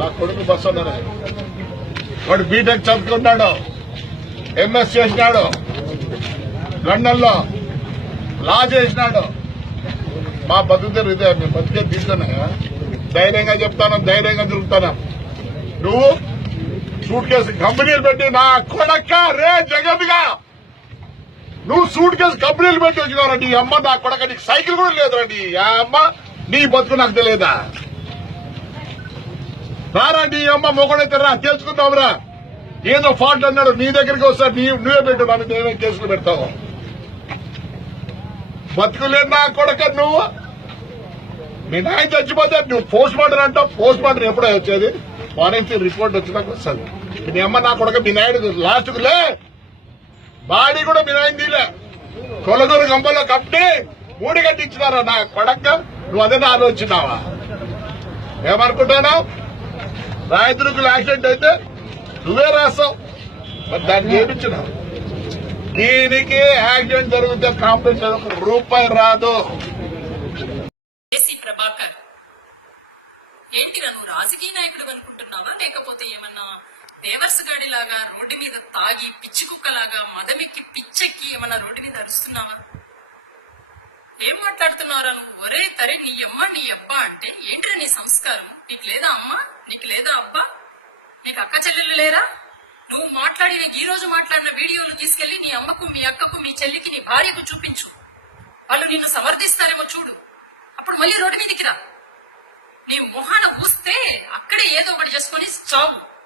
నా కొడుకు బస్సు ఉన్నాడు వాడు బీటెక్ చదువుకున్నాడు ఎంఎస్ చేసినాడు. లండన్లో లా చేసినాడు. మా బతుకుతారు ఇదే మేము బతికే తీసుకున్నా ధైర్యంగా చెప్తాను ధైర్యంగా తిరుగుతాను. నువ్వు సూట్ కేసు కంపెనీలు పెట్టి నా కొడక రే జగత్గా! నువ్వు సూట్ కేసు కంపెనీలు పెట్టి వచ్చినావు నీ అమ్మ నా కొడక. నీకు సైకిల్ కూడా లేదురా నీ. అమ్మ నీ బతుకు నాకు తెలియదా? రారా నీ అమ్మ మొగడైతే రా తెలుసుకుందాంరా ఏదో ఫాల్ట్ అన్నాడు నీ దగ్గరికి వస్తా నీ నువ్వే పెట్టు నన్ను నేనే కేసులు పెడతావు బతుకులేదు నా కొడక నువ్వు? మీ నాయన చచ్చిపోతే నువ్వు పోస్ట్ మార్టం అంటావు? పోస్ట్ మార్టం ఎప్పుడో వచ్చేది? ఫారెన్సిక్ రిపోర్ట్ వచ్చినాక వస్తుంది మీ అమ్మ నా కొడక మీ నాయుడు లాస్ట్కు లే. బాడీ కూడా మీ నాయన తీలే కొలగూరు గంపలో కప్పి మూడి కట్టించినారా నా కొడక? నువ్వు అదే ఆలోచించినావా ఏమనుకుంటున్నావు? రాయదుర్గులు యాక్సిడెంట్ అయితే నువ్వే రాస్తావు. మరి దాన్ని చేయించినావు దీనికి యాక్సిడెంట్ జరిగితే కాంపెన్సేషన్ ఒక రూపాయి రాదు. ప్రభాకర్ ఏంటిరా నువ్వు రాజకీయ నాయకుడు అనుకుంటున్నావా? లేకపోతే ఏమన్నా దేవర్స్ గాడిలాగా రోడ్డు మీద తాగి పిచ్చి కుక్కలాగా మదమెక్కి పిచ్చెక్కి ఏమన్నా రోడ్డు మీద అరుస్తున్నావా? ఏం మాట్లాడుతున్నారా నువ్వు ఒరే తరే నీ అమ్మ నీ అబ్బ అంటే ఏంటిరా నీ సంస్కారం? నీకు లేదా అమ్మ? నీకు లేదా అబ్బ? నీకు అక్క చెల్లెలు లేరా? నువ్వు మాట్లాడిన ఈ రోజు మాట్లాడిన వీడియోలు తీసుకెళ్ళి నీ అమ్మకు మీ అక్కకు మీ చెల్లికి నీ భార్యకు చూపించు. వాళ్ళు నిన్ను సమర్థిస్తారేమో చూడు. అప్పుడు మళ్ళీ రోడ్డు మీదకి రా. నీ మొహాన ఊస్తే అక్కడే ఏదో ఒకటి చేసుకొని చావు.